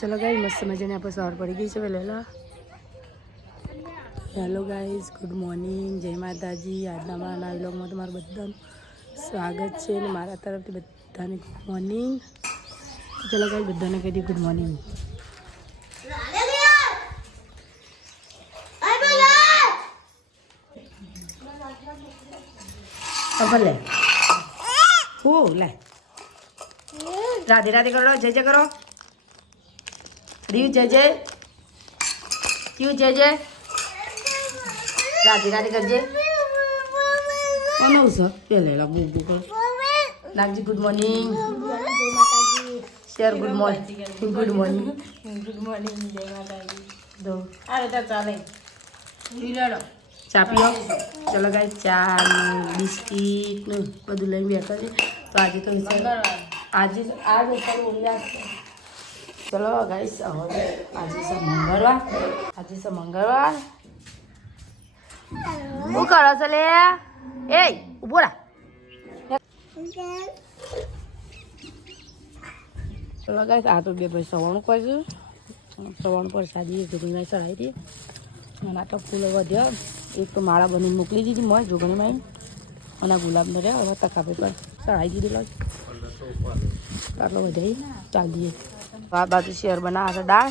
चलो गाइस मस्त मजाने આપણે સવાર પડી ગઈ છે વહેલા. હેલો ગાઈઝ, ગુડ મોર્નિંગ, જય માતાજી. આજના મારા વ્લોગમાં તમારું બધાનું સ્વાગત છે અને મારા તરફથી બધાને ગુડ મોર્નિંગ. ચલો ગાઈઝ બધાને કહી દઈએ ગુડ મોર્નિંગ. ભલે ઓ લે રાધે રાધે કરો, જય જય કરો. રીવ જય જય, ક્યુ જય જય, રાધે રાધે કરજે. કોનું છે પેલા બુક કર Nagji. Good morning, share good morning, good morning, good morning, જય માતાજી. દો અરે તો ચાલે પીલો ચા પીઓ. ચલો ગાઈસ ચા બિસ્કીટ ને બધું લઈને બેઠા છે. તો આજે તો આજે ચલો ગાઈસ હવે આજે છે મંગળવાર. આજે છે મંગળવાર. શું કરો છો લે? એ ઉભો રા. ચલો ગાઈસ આ તો બે ભાઈ સવાણું કરશું. સવાણું પર સાદી ઘડીમાં ચડાવી દઈએ. અને આ તો ફૂલો વધ્યા. એક તો માળા બની મોકલી દીધી મોય જોગણીમાં અને ગુલાબને રહ્યા. હવે તકાપે પર ચડાવી દીધેલો આટલો વધારી ચાલ દઈએ. આ બાજુ શેર બનાવે છે દાળ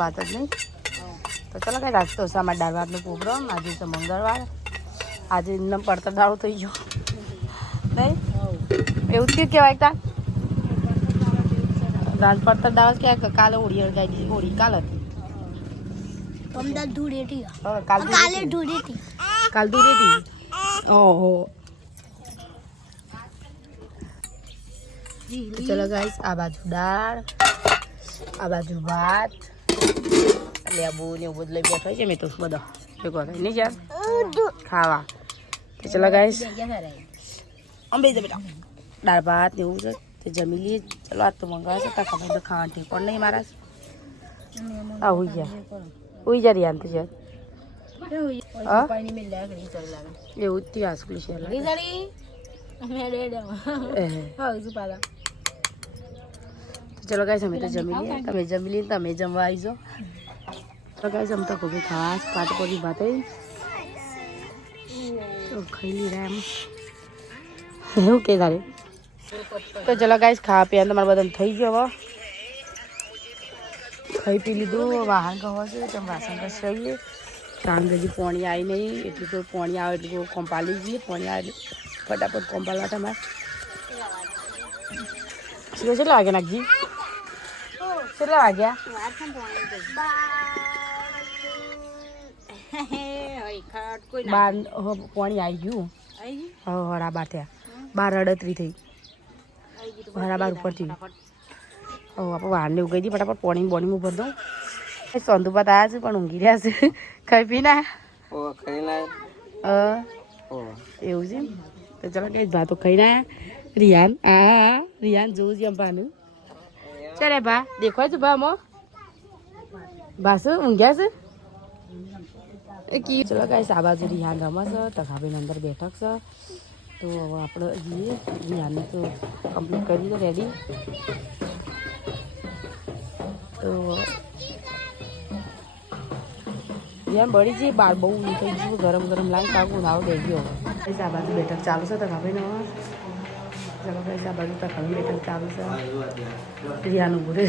ભાત જ નહીં. તો ચલો કઈ રાખતો હશે અમારે દાળ ભાતનો પ્રોગ્રામ. આજે છે મંગળવાર. આજે એમને પડતર દાળો થઈ ગયો નહીં એવું થયું કહેવાય. તા દાળ પડતર દાળ જ ક્યાં કાલે હોળી અળગાઈ દીધી. હોળી કાલ હતી. કાલ ધૂળેટી. ઓહો ચલો ગાઈસ આ બાજુ દાળ, આ બાજુ ભાત, લેબુ ને એવું બધું લઈ બેઠો છે. મેં તો બધા ભેગો થાય નહીં યાર ખાવા. તો ચલો ગાઈસ અંબે જ બેટા દાળ ભાત ને એવું છે તો જમી લઈએ. ચલો આજ તો મંગાવે છે. તક તો ખાવાનું ઠીક પણ નહીં મારા. આ હોઈ ગયા હોઈ જા રિયાન તો યાર એવું જ ત્યાં સ્કૂલ છે. ચલો ગાઈસ અમે તો જમી લઈએ. તમે જમી લઈએ તમે જમવા આવી જાઓ. તો ગાઈસ અમે તો કોઈ ખાસ પાટ પડી ભાત ખાઈ લીધા એમ એવું કે તારે. તો ચલો ગાઈસ ખાવા પીવાનું તમારે બધાને થઈ ગયો. હવે ખાઈ પી લીધું. વાહન કહો છે તમે વાસણ કશ રહીએ. કારણ હજી પાણી આવી નહીં. એટલું તો પાણી આવે એટલું કોમ પાલી જઈએ. પાણી આવે ફટાફટ કોમ પાલવા તમારે. કેટલા વાગ્યા નાખજી? કેટલા વાગ્યા? બાર પાણી આવી ગયું. હવે હરા બાર થયા. 12:38 થઈ. હરા બાર ઉપર થયું. હવે આપણે વાહનને ઉગાઈ દઈએ ફટાફટ. પાણી બોણીમાં ભરી દઉં. સંધુપાત આવ્યા છે પણ ઊંઘી રહ્યા છે. ખાઈ પી ના એવું છે. તો ચાલો કઈ ભાતો ખાઈને આવ્યા. રિયાન રિયાન જોવું છે અંબાનું. ચાલે ભા દેખાય છે ભા મો ભાસુ ઊંઘ્યા છે. ચલો ગાઈસ આ બાજુ રિહાન રમે છે. તખાબેન અંદર બેઠક છે. તો હવે આપણે જઈએ. રિહાનને તો કમ્પ્લીટ કરી દીધો રેડી. તો જેમ બળી જઈએ બાર બહુ થઈ ગયું. ગરમ ગરમ લાગે કાગું નાવ દઈ ગયો. આ બાજુ બેઠક ચાલુ છે. તખાબેન ચલો ભાઈ આ બાજુ તખાબેન બેઠક ચાલુ છે. રિયાનું પૂરે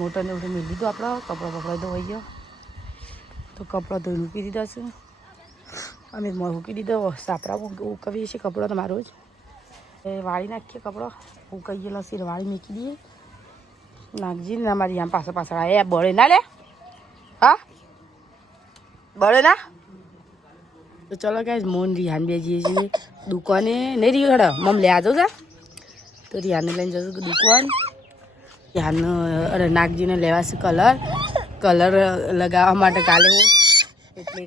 મોટર ને મેં લીધું. આપણો કપડો બપડો ધોઈ ગયો. તો કપડો ધોઈ મૂકી દીધા છે. અમે મૂકી દીધો. સાપરા ઉકવીએ છીએ કપડો તમારો જ વાળી નાખીએ. કપડો ઉકાઈ ગયેલો છે વાળી મૂકી દઈએ. નાખજી ને અમારી આમ પાછળ પાછળ એ બળે ના લે. હા બળે ના. તો ચલો ગાઈસ મોન રિહાન બે જઈએ છીએ દુકાને. નહીં રીહડ મમ લે આજો છે. તો રિહાનને લઈને જશું દુકાન. રિહાન અરે નાગજીને લેવાશે કલર લગાવવા માટે કાલે હું એટલે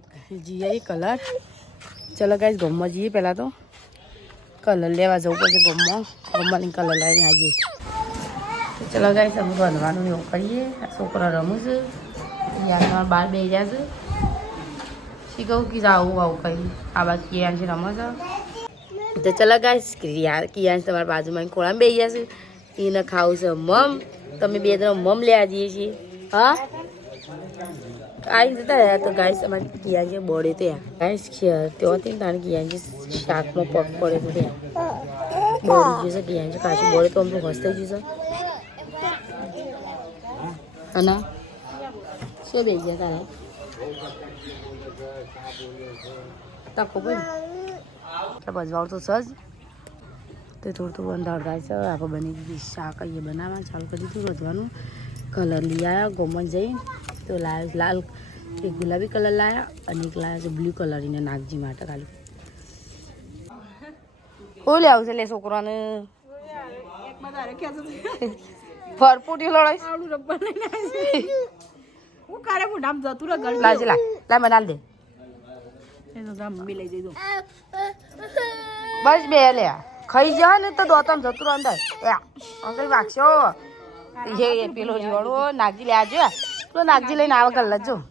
જઈએ કલર. ચલો ગાઈસ ગમમાં જઈએ. પહેલાં તો કલર લેવા જવું પડશે ગમમાં. ગમવાની કલર લઈને આવીએ. ચલો ગાઈસ અમે બનવાનું એવું કરીએ. છોકરા રમું છે. રિહાન બહાર બે ગયા છે. શીખવું કે આવું આવું કઈ આ બાજુ કે છે રમે છે. તો ચલો ગાઈસ કિયાન તમારા બાજુમાં ખોળામાં બેસી જશે એને ખાવું છે મમ તમે બે જણા મમ લેવા જઈએ છીએ હા આવી જતા રહ્યા તો ગાઈસ અમારી કિયાન જે બળે તો યાર ગાઈસ ત્યાંથી ને તાણે કિયાન જે શાકમાં પગ પડે તો ત્યાં બળી ગયું છે કિયાન જે કાચું બળે તો અમુક હસ થઈ ગયું છે અને શું બેસી ગયા તારે તકો ભાઈ બજવાળ તો સજ તે થોડું થોડું અંધાર થાય છે આપણે બની દીધી શાક અહીંયા બનાવવાનું ચાલુ કરી દીધું રોધવાનું કલર લઈ આવ્યા ગોમન જઈ તો લાલ એક ગુલાબી કલર લાવ્યા અને એક લાવ્યા છે બ્લુ કલર એને નાગજી માટે ખાલી શું લે આવશે લે છોકરાને ફરફૂટી લડાઈ લાજે લા મને હાલ દે બસ બે લે ખાઈ જા ને તો દોતમ જતું અંદર અંકલ વાગશો એ પેલો જીવાડો નાગજી લે આજો પેલો નાગજી લઈને આવે કર લજો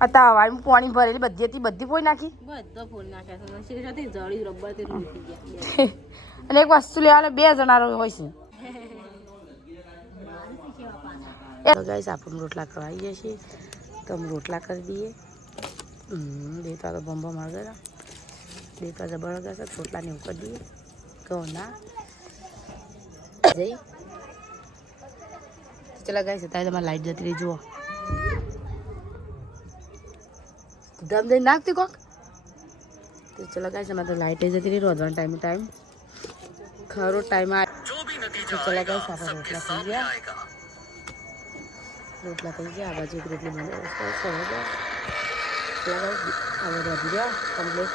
હતા હવારમાં પાણી ભરેલી બધી હતી બધી પોઈ નાખી અને એક વસ્તુ લેવા 2 જણા હોય છે ગાઈસ આપણે રોટલા કરવા આવીએ છીએ તો અમે રોટલા કરી દઈએ દેતા તો બોમ્બો માર ગયા દેતા જબર ગયા છે રોટલા ને ઉપર દઈએ કહો ના જઈ ચલા ગાઈસ અત્યારે તમારે લાઈટ જતી રહી જુઓ ધમ દઈ નાખતી કોક તો ચલો ગાઈસ અમારે તો લાઈટ જતી રહી રોધવાનો ટાઈમ ખરો ટાઈમ આ ચલો ગાઈસ આપણે રોટલા થઈ ગયા આ બાજુ એક રોટલી બને કમ્પ્લીટ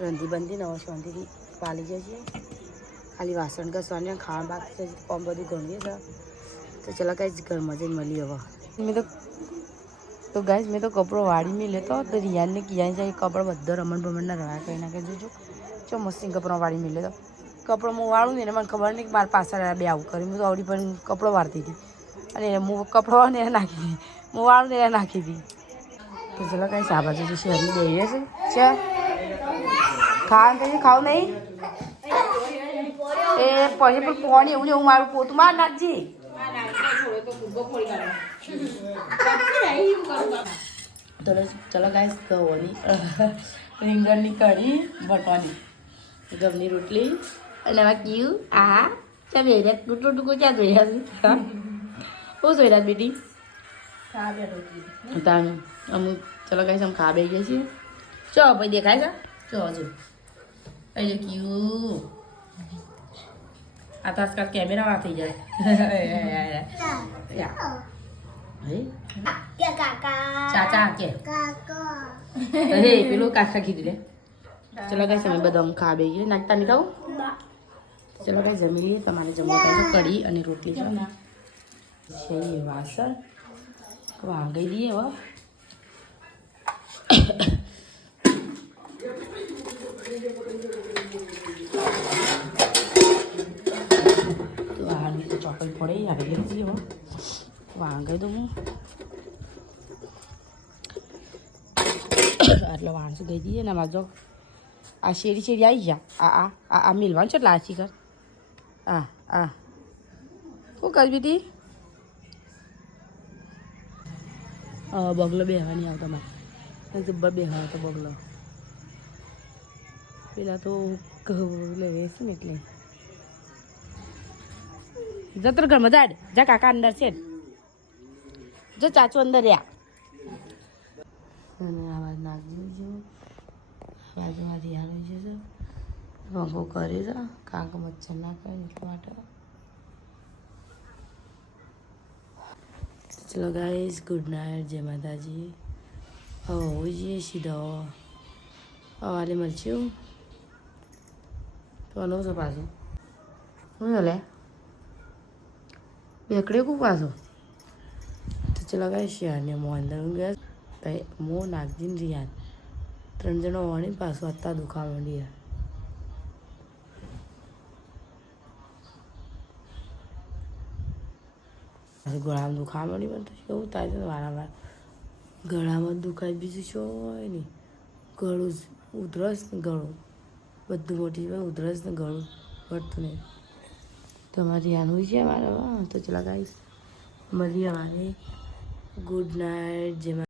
રંધી બંધી નવા શાંતિથી પાલી જાય છે ખાલી વાસણ ઘસવાની ખાવા બાકી છે કોમ બધું ગણીએ છે તો ચલો ગાઈસ ઘરમાં જઈને મળી હવે મેં તો કપડો વાળી મેં લેતો તો રિયાનને કિયાન જાય કપડો બધો રમણ ભમણના રહ્યા કંઈ ના કંઈ જોજો ચો મસ્તી કપડો વાળી મેં લેતો કપડો હું વાળું ને એને મને ખબર નહીં કે મારા પાછળ બે આવું કર્યું હું તો આવડી પણ કપડો વાળતી હતી અને હું કપડો ને એને નાખી હતી હું વાળું ને એને નાખી હતી તો ચલો કાંઈ સાબા જો શહેરની બેહીએ છે ખાવાનું થઈ ખાવ નહીં એ પછી પણ પાણી એવું ને એવું મારું પોતું માર નાખજી ચલો ગાઈસ ગવાની રીંગણની કઢી બટવાની ગમની રોટલી અને એમાં કયું આ ચા બે ટૂટું ટૂંકું ક્યાં જોઈ રહ્યા છે શું જોઈ રહ્યા બેટી અમુક ચલો ગાઈસ અમે ખા બે ગયા છીએ ચો ભાઈ દેખાય છે ચો હજુ અહીં જો કયું આ તો આજકાલ કેમેરામાં થઈ જાય ચાચા કે પેલું કાકા કીધું લે ચલો ગાઈસ અમે બધા ખા બે ગઈએ નાખતા નહીં ખાવું ચલો ગાઈસ જમી લઈએ તમારે જમવા ટાઈમે કઢી અને રોટલી છે ને છે વાસણ વાંગી દઈએ હવે તો આની તો ચોકલ પડે આવી લઈ જઈએ વાંગી દઉં હું એટલે વાણસું ગઈ દઈએ ને આમાં જો આ શેરી આવી જા આ મિલવાનું છે એટલે આ શીખર શું કર બેટી બગલો બેહવાની આવતા મારે જબ્બર બેહવા તો બગલો પેલા તો બગલો વેસે ને એટલે જતર ઘરમાં જાડ જા કાકા અંદર છે જો ચાચુ અંદર રહ્યા અને આવાજ નાખી જો બાજુમાંથી હારું છે ભંગો કરે છે કાંક મચ્છર ના કરે એટલા માટે ચલો ગાઈસ ગુડ નાઇટ જય માતાજી હવે હોઈ જઈએ સીધા હવાલે મળશું તો અનો છો પાછું શું ચાલે બેકડે કું પાછું તો ચલો ગાઈસ શિયાળને અંદર ગયા મો નાગજીને રિયાન 3 જણો વણી પાછું અત્યારે દુખાવા માંડી ગળામાં દુખાવા માંડી પણ કેવું થાય છે વારંવાર ગળામાં દુખાય બીજું શું હોય ને ગળું જ ઉધરસ ને ગળું બધું મોટી ઉધરસ ને ગળું પડતું નહીં. તમારી આનું છે મારે તો ચલા ગાઈશ મળીએ મારે ગુડ નાઇટ જેમાં